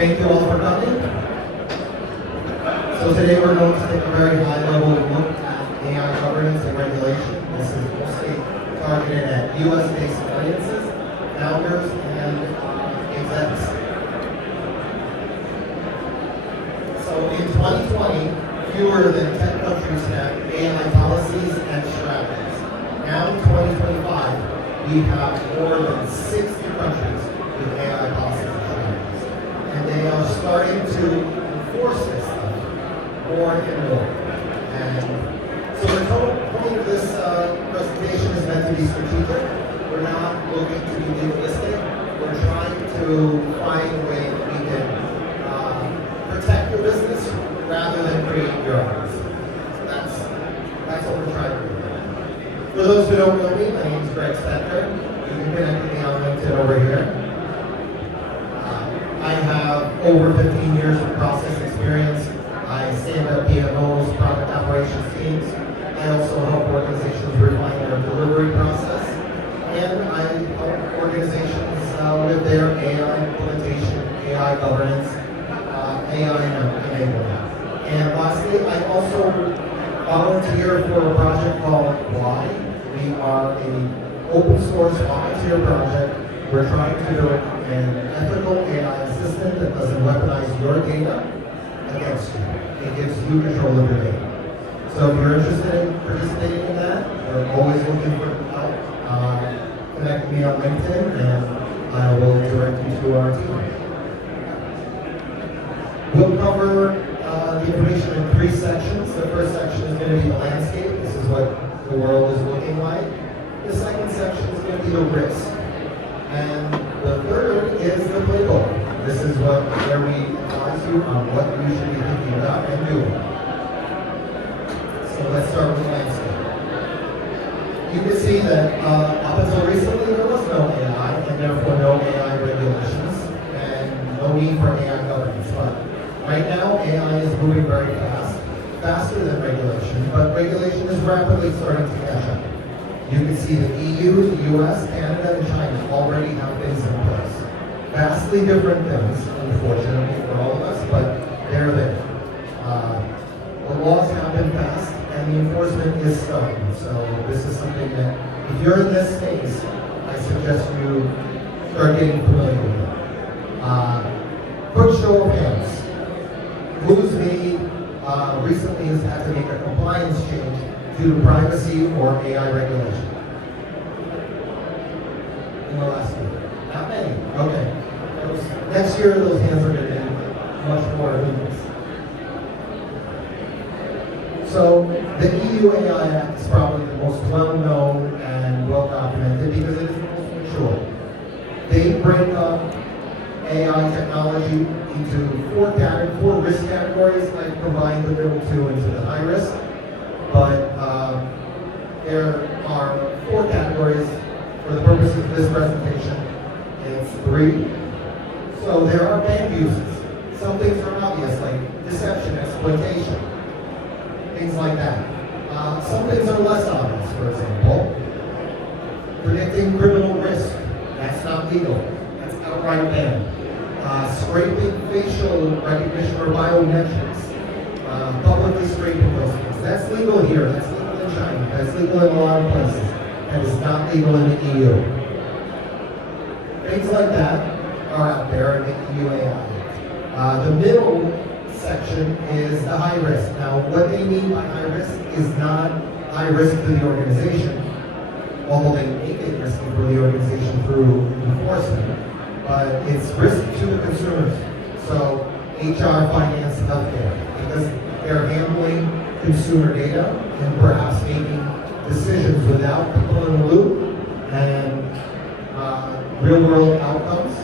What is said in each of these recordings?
Thank you all for coming. So today we're going to take a very high-level look at AI governance and regulation. This is mostly targeted at US-based audiences, founders, and execs. So in 2020, fewer than 10 countries had AI policies and strategies. Now in 2025, we have more than 60 countries with AI policies and strategies. And they are starting to enforce this stuff more and more. And so the total point of this presentation is meant to be strategic. We're not looking to be legalistic. We're trying to find a way that we can protect your business rather than create your own. So that's what we're trying to do. For those who don't know me, my name is Spektor. You can connect with me on LinkedIn over here. I have over 15 years of process experience. I stand up PMOs, product operations teams. I also help organizations refine their delivery process. And I help organizations with their AI implementation, AI governance, AI enablement. And lastly, I also volunteer for a project called Why. We are an open source volunteer project. We're trying to build an ethical AI assistant that doesn't weaponize your data against you. It gives you control of your data. So if you're interested in participating in that, we're always looking for help. Connect with me on LinkedIn and I will direct you to our team. We'll cover the information in 3 sections. The first section is going to be the landscape. This is what the world is looking like. The second section is going to be the risk. And the third is the playbook. This is where we advise you on what you should be thinking about and doing. So let's start with the landscape. You can see that up until recently there was no AI and therefore no AI regulations and no need for AI governance. But right now AI is moving very fast, faster than regulation, but regulation is rapidly starting to catch up. You can see the EU, the US, Canada, and China already have things in place. Vastly different things, unfortunately for all of us, but they're there. The laws happen fast, and the enforcement is starting. So this is something that, if you're in this space, I suggest you start getting familiar with it. Quick show of hands. Who's recently has had to make a compliance change due to privacy or AI regulation? In the last year? Not many. Okay. Next year, those hands are going to be much more numerous. So the EU AI Act is probably the most well-known and well-documented because it is the most mature. They break up AI technology into 4 risk categories. I combined the middle 2 into the high risk. But there are 4 categories for the purposes of this presentation. It's 3. So there are bad uses. Some things are obvious, like deception, exploitation, things like that. Some things are less obvious, for example. Predicting criminal risk. That's not legal. That's outright banned. Scraping facial recognition or biometrics. Publicly scraping those things. That's legal here. That's legal in China. That's legal in a lot of places. That is not legal in the EU. Things like that are out there in the EU AI. The middle section is the high risk. Now, what they mean by high risk is not high risk to the organization, although they make it risky for the organization through enforcement, but it's risk to the consumers. So, HR, finance, healthcare, because they're handling consumer data and perhaps making decisions without people in the loop, and real-world outcomes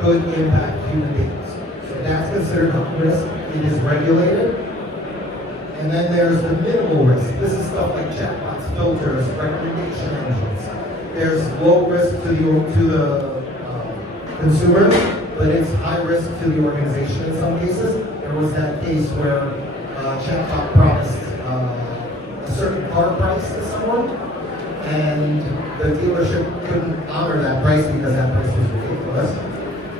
could impact human beings. So that's considered high risk. It is regulated. And then there's the minimal risk. This is stuff like chatbots, filters, recommendation engines. There's low risk to the consumer, but it's high risk to the organization in some cases. There was that case where chatbot promised a certain car price to someone, and the dealership couldn't honor that price because that price was ridiculous.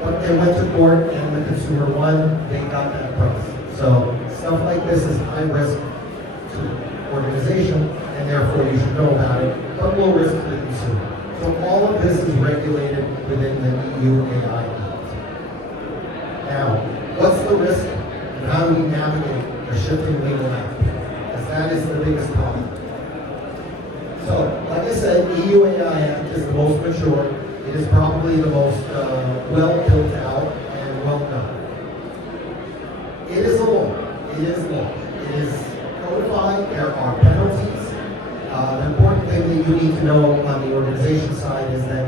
but they went to court and the consumer won, they got that price. So stuff like this is high risk to organization, and therefore you should know about it, but low risk to the consumer. So all of this is regulated within the EU AI Act. Now, what's the risk and how do we navigate the shifting legal landscape? Because that is the biggest problem. So, like I said, EU AI Act is the most mature. It is probably the most well built out and well known. It is a law. It is law. It is codified. There are penalties. The important thing that you need to know on the organization side is that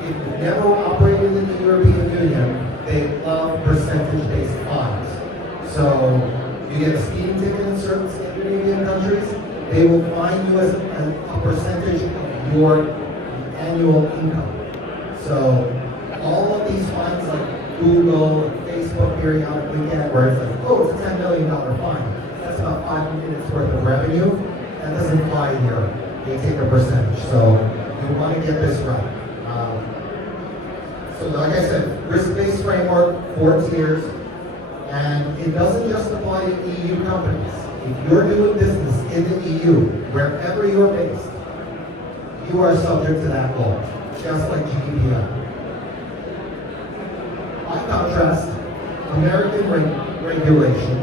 if you've never operated in the European Union, they love percentage-based fines. So you get a speeding ticket in certain Scandinavian countries, they will fine you as a percentage of your annual income. So all of these fines like Google and Facebook periodically get, where it's like, oh, it's a $10 million fine. That's about 5 minutes worth of revenue. That doesn't fly here. They take a percentage. So you want to get this right. So like I said, risk-based framework, 4 tiers, and it doesn't just apply to EU companies. If you're doing business in the EU, wherever you're based, you are subject to that law, just like GDPR. By contrast, American regulation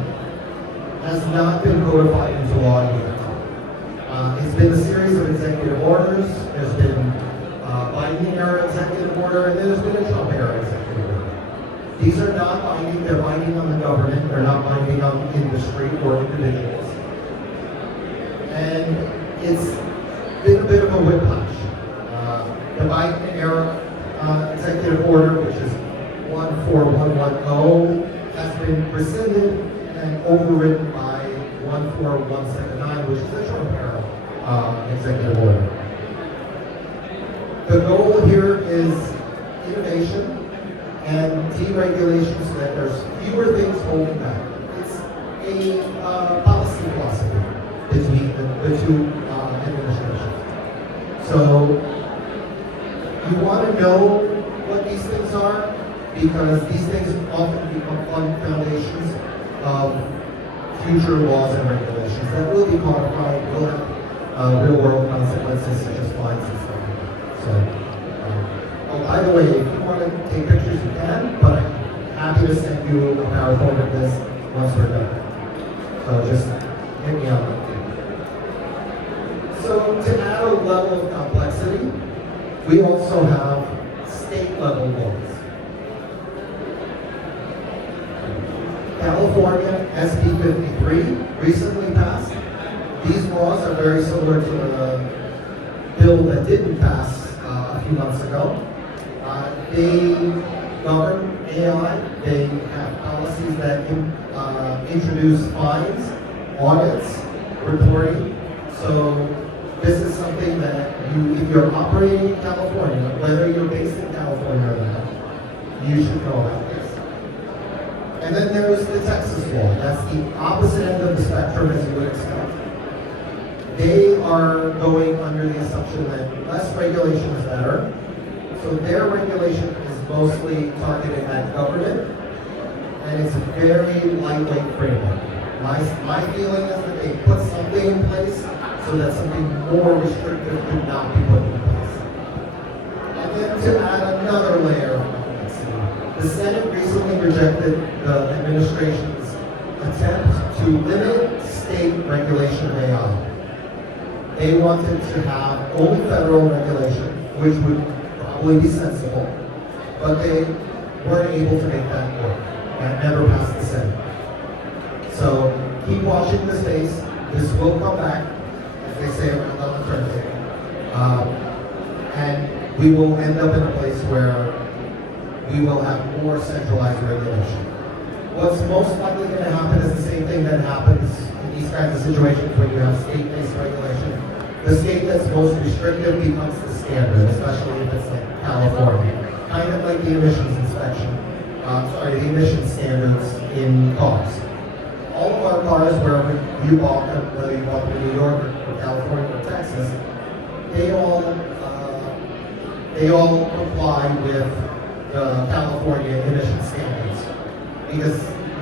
has not been codified into law yet. It's been a series of executive orders. There's been Biden-era executive order, and then there's been a Trump-era executive order. These are not binding. They're binding on the government. They're not binding on industry or individuals. And it's been a bit of a whiplash. The Biden-era executive order, which is 14110, has been rescinded and overridden by 14179, which is the Trump-era executive order. The goal here is innovation and deregulation so that there's fewer things holding back. It's a policy philosophy between the two administrations. So you want to know what these things are, because these things often become foundations of future laws and regulations that will be codified, will have real-world consequences such as fines and stuff like that. So, oh, by the way, if you want to take pictures, you can, but I'm happy to send you a PowerPoint of this once we're done. So just hit me up. So to add a level of complexity, we also have state-level laws. California SB 53 recently passed. These laws are very similar to the bill that didn't pass a few months ago. They govern AI. They have policies that introduce fines, audits, reporting. So this is something that if you're operating in California, whether you're based in California or not, you should know about this. And then there's the Texas law. That's the opposite end of the spectrum, as you would expect. They are going under the assumption that less regulation is better. So their regulation is mostly targeted at government, and it's a very lightweight framework. My feeling is that they put something in place so that something more restrictive could not be put in place. And then to add another layer of complexity, the Senate recently rejected the administration's attempt to limit state regulation of AI. They wanted to have only federal regulation, which would probably be sensible, but they weren't able to make that work. That never passed the Senate. So keep watching the space. This will come back, as they say around on the turntable. And we will end up in a place where we will have more centralized regulation. What's most likely going to happen is the same thing that happens in these kinds of situations when you have state-based regulation. The state that's most restrictive becomes the standard, especially if it's like California. Kind of like the emissions inspection, the emission standards in cars. All of our cars, wherever you bought them, whether you bought them in New York or California or Texas, they all comply with the California emission standards. Because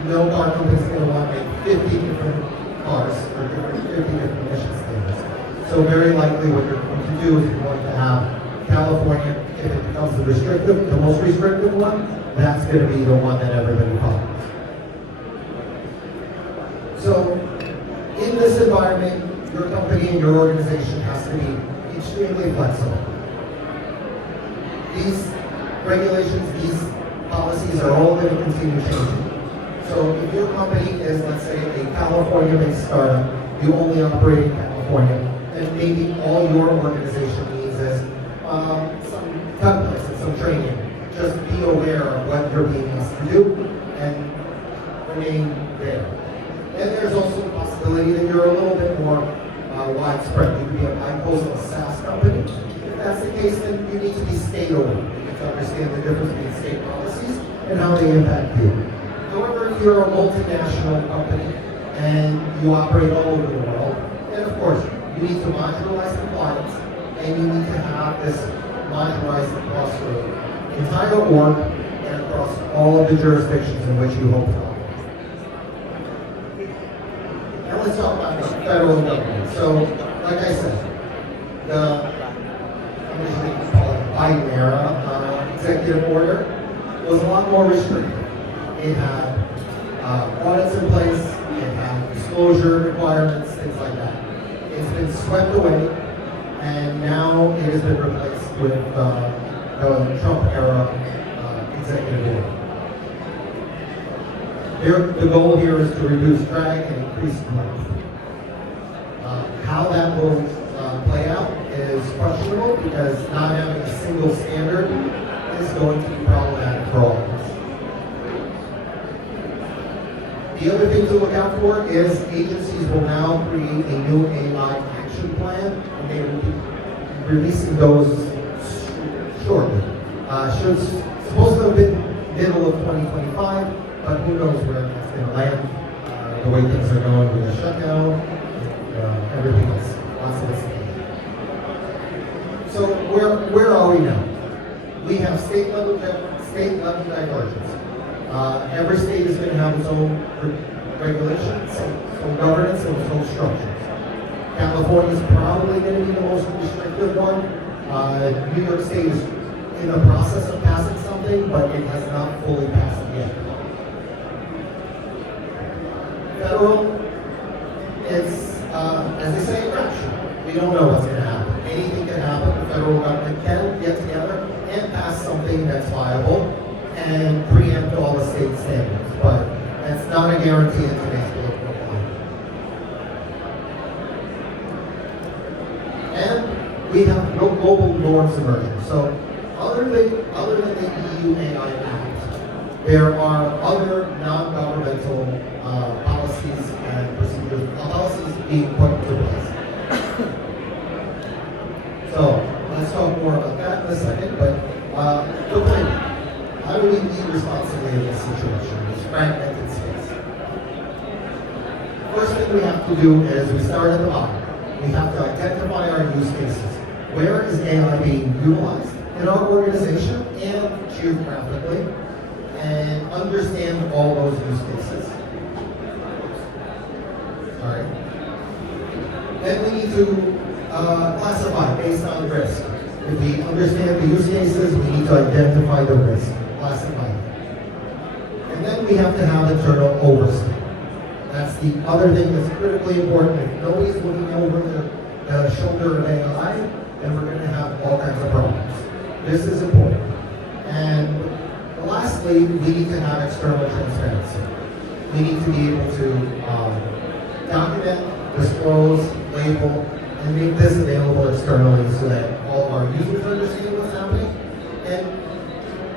no car company is going to want to make 50 different cars for 50 different emission standards. So very likely what you're going to do is you're going to have California, if it becomes the most restrictive one, that's going to be the one that everybody follows. So in this environment, your company and your organization has to be extremely flexible. These regulations, these policies are all going to continue changing. So if your company is, let's say, a California-based startup, you only operate in California, then maybe all your organization needs is some templates and some training. Just be aware of what you're being asked to do and remain there. And there's also the possibility that you're a little bit more widespread. You could be a bicoastal SaaS company. If that's the case, then you need to be state-aware. You need to understand the difference between state policies and how they impact you. However, if you're a multinational company and you operate all over the world, then of course, you need to modularize compliance and you need to have this modularized across the entire org and across all of the jurisdictions in which you hope to operate. Now let's talk about the federal government. So, like I said, I'm usually call it Biden era executive order was a lot more restrictive. It had audits in place, it had disclosure requirements, things like that. It's been swept away, and now it has been replaced with the Trump era executive order. The goal here is to reduce drag and increase growth. How that will play out is questionable because not having a single standard is going to be problematic for all of us. The other thing to look out for is agencies will now create a new AI action plan, and they will be releasing those shortly. Supposed to have been middle of 2025, but who knows where that's going to land, the way things are going with the shutdown, and everything else. Lots of this. So where are we now? We have state level divergence. Every state is going to have its own regulations, its own governance, and its own structures. California is probably going to be the most restrictive one. New York State is in the process of passing something, but it has not fully passed it yet. Federal is, as they say, a crapshoot. We don't know what's going to happen. Anything can happen. The federal government can get together and pass something that's viable and preempt all the state standards, but that's not a guarantee in today's political climate. And we have no global norms emerging. So other than the EU AI Act, there are other non-governmental policies and procedures, policies being put into place. So let's talk more about that in a second, but the playbook. How do we lead responsibly in this situation, this fragmented space? First thing we have to do is we start at the bottom. We have to identify our use cases. Where is AI being utilized in our organization and geographically, and understand all those use cases. All right. Then we need to classify based on risk. If we understand the use cases, we need to identify the risk, classify it. And then we have to have internal oversight. That's the other thing that's critically important. If nobody's looking over the shoulder of AI, then we're going to have all kinds of problems. This is important. And lastly, we need to have external transparency. We need to be able to document, disclose, label, and make this available externally so that all of our users understand what's happening and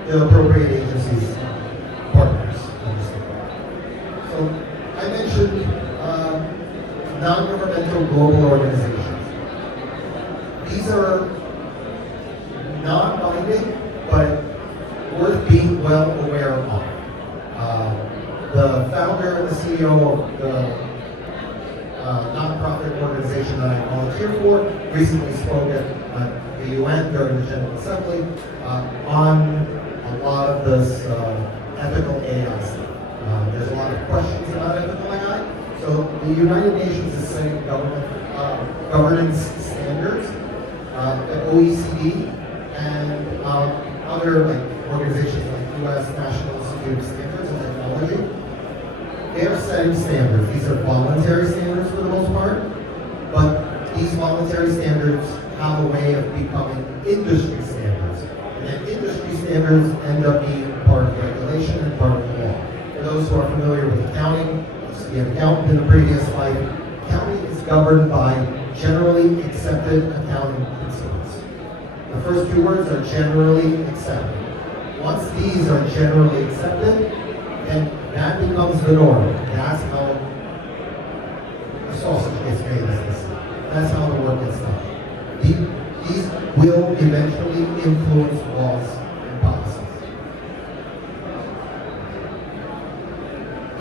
the appropriate agencies, partners understand. So I mentioned non-governmental global organizations. These are non-binding, but worth being well aware of. The founder and the CEO of the nonprofit organization that I volunteer for recently spoke at the UN during the General Assembly on a lot of this ethical AI stuff. There's a lot of questions about ethical AI. So the United Nations is setting governance standards. The OECD and other organizations like U.S. National Institute of Standards and Technology, they are setting standards. These are voluntary standards for the most part, but these voluntary standards have a way of becoming industry standards. And then industry standards end up being part of regulation and part of the law. For those who are familiar with accounting, used to be an accountant in a previous life, accounting is governed by generally accepted accounting principles. The first two words are generally accepted. Once these are generally accepted, then that becomes the norm. That's how the sausage gets made, as they say. That's how the work gets done. These will eventually influence laws and policies.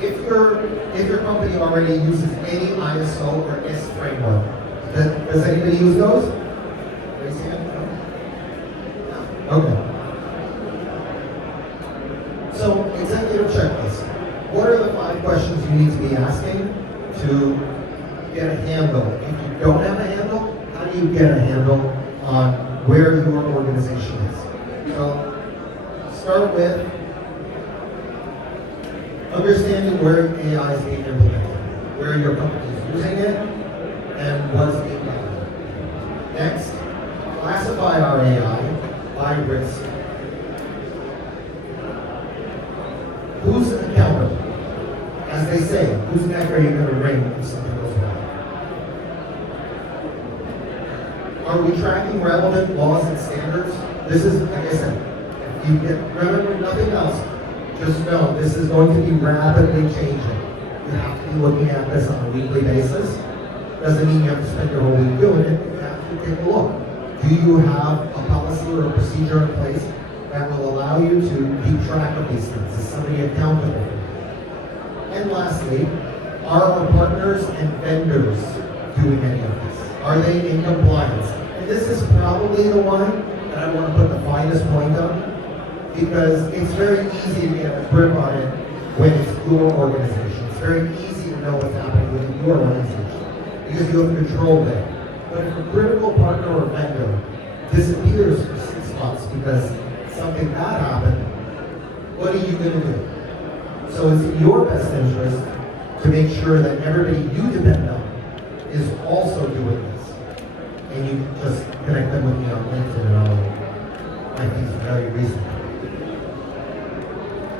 If your company already uses any ISO or S framework, does anybody use those? Raise your hand. No? Okay. So, executive checklist. What are the 5 questions you need to be asking to get a handle? If you don't have a handle, how do you get a handle on where your organization is? So, start with understanding where AI is being implemented, where your company is using it, and what's being done. Next, classify our AI by risk. Who's accountable? As they say, whose neck are you going to wring if something goes wrong? Are we tracking relevant laws and standards? This is, like I said, if you remember nothing else, just know this is going to be rapidly changing. You have to be looking at this on a weekly basis. Doesn't mean you have to spend your whole week doing it. You have to take a look. Do you have a policy or a procedure in place that will allow you to keep track of these things? Is somebody accountable? And lastly, are our partners and vendors doing any of this? Are they in compliance? And this is probably the one that I want to put the finest point on, because it's very easy to get a grip on it when it's your organization. It's very easy to know what's happening within your organization, because you have control there. But if a critical partner or vendor disappears for 6 months because something bad happened, what are you going to do? So it's in your best interest to make sure that everybody you depend on is also doing this. And you can just connect them with me on LinkedIn and I think it's very reasonable.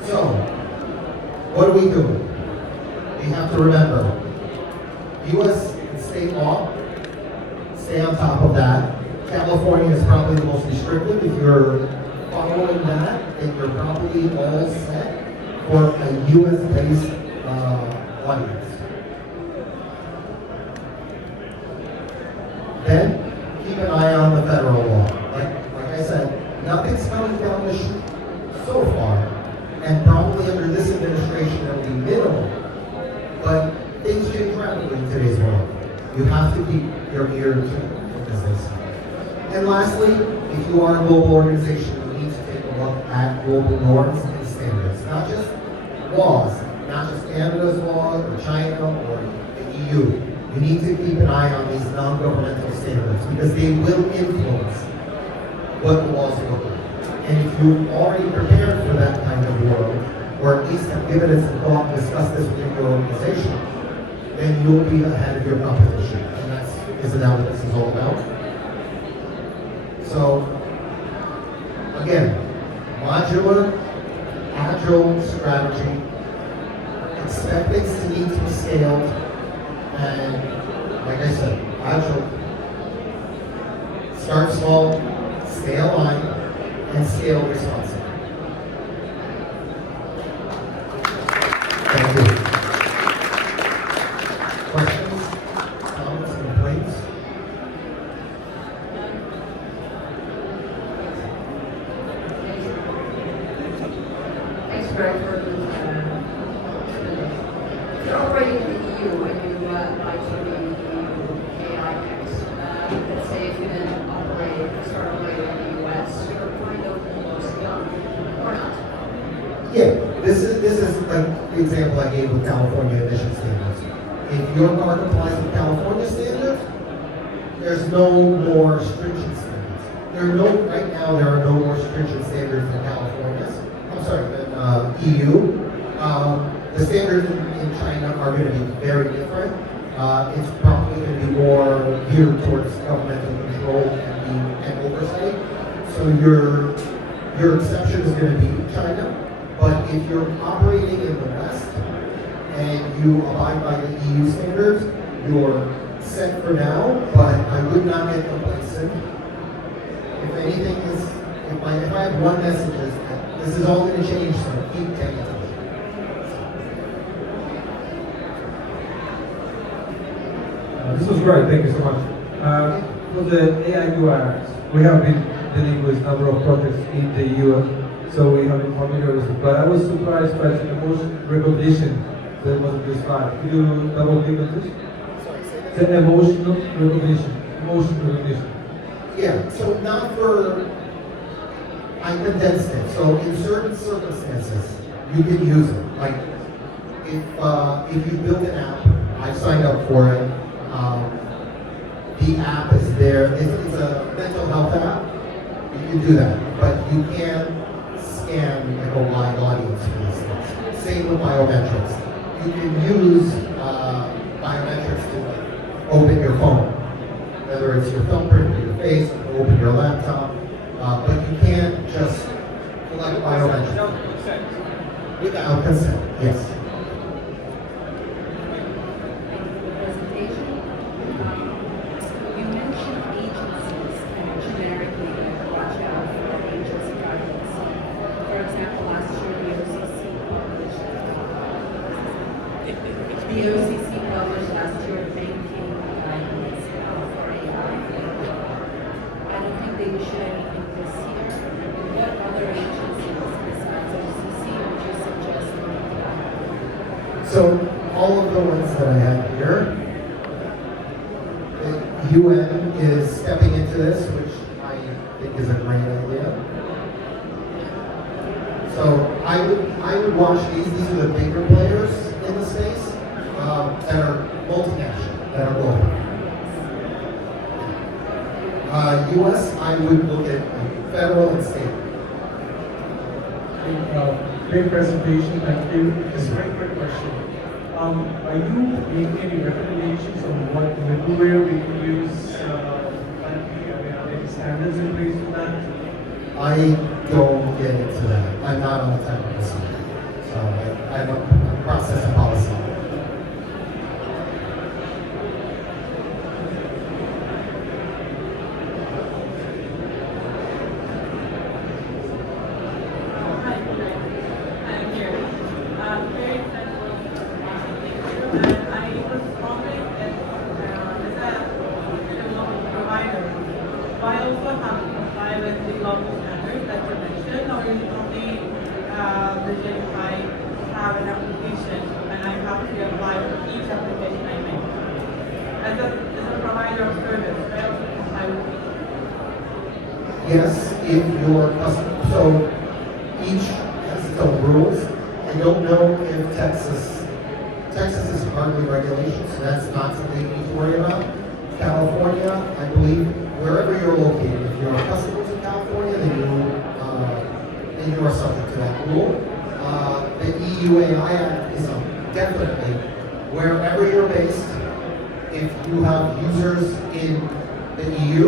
So, what do we do? We have to remember, U.S. and state law, stay on top of that. California is probably the most restrictive. If you're following that, then you're probably all set for a U.S.-based audience. Then, keep an eye on the federal law. Like I said, nothing's coming down the chute so far, and probably under this administration it'll be minimal, but things change rapidly in today's world. You have to keep your ear to the business. And lastly, if you are a global organization, you need to take a look at global norms and standards, not just laws, not just Canada's law or China or the EU. You need to keep an eye on these non-governmental standards because they will influence what the laws look like. And if you've already prepared for that kind of world, or at least have given it some thought and discussed this within your organization, then you'll be ahead of your competition. And isn't that what this is all about? So, again, modular, agile strategy, expect things to need to be scaled, and like I said, agile, start small, stay aligned, and scale responsibly. Thank you. Questions, comments, complaints? Thanks, Greg, for you're operating in the EU and you like to be the AI mix. Let's say if you then start operating in the US, you're kind of almost young, or not. Yeah, this is like the example I gave with California emission standards. If your car complies with California standards, there's no more stringent standards. Right now there are no more stringent standards than California's. I'm sorry, than EU. The standards in China are going to be very different. It's probably going to be more geared towards governmental control and oversight. So your exception is going to be China. But if you're operating in the West and you abide by the EU standards, you're set for now, but I would not get complacent. If anything is, if I have one message is that this is all going to change, so keep paying attention. This was great, thank you so much. For the AI UIs, we have been dealing with a number of projects in the US, so we have been familiar with it. But I was surprised by the emotion recognition that was on this slide. Could you double click on this? The emotional recognition. Emotion recognition. Yeah, so not for, I condensed it. So in certain circumstances, you can use it. Like if you build an app, I signed up for it. The app is there. It's a mental health app. You can do that, but you can't scan like a wide audience for these things. Same with biometrics. You can use biometrics to open your phone, whether it's your thumbprint or your face, or open your laptop, but you can't just collect biometrics without consent. Yes. The OCC published last year banking guidance for AI. I don't think they issued anything this year. What other agencies besides OCC would you suggest looking at? So all of the ones that I have here, the UN is stepping into this, which I think is a great idea. So I would watch these. These are the bigger players in the space. That are multinational, that are global. US, I would look at federal and state. Great presentation, thank you. Just a very quick question. Are you making any recommendations on what middleware we can use? Are there any standards in place for that? I don't get into that. I'm not on the technical side. So I'm a process and policy. I also have to comply with the global standards that you mentioned, or is it only legit if I have an application and I have to apply for each application I make? As a provider of service, I also comply with it. Yes, if your customer, so each has its own rules. I don't know if Texas is hardly regulation, so that's not something you need to worry about. California, I believe, wherever you're located, if you're customers in California, then you are subject to that rule. The EU AI Act is definitely wherever you're based. If you have users in the EU,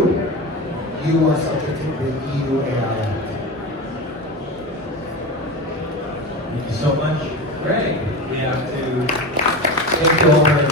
you are subject to the EU AI Act. Thank you so much, Greg. We have to Thank you all very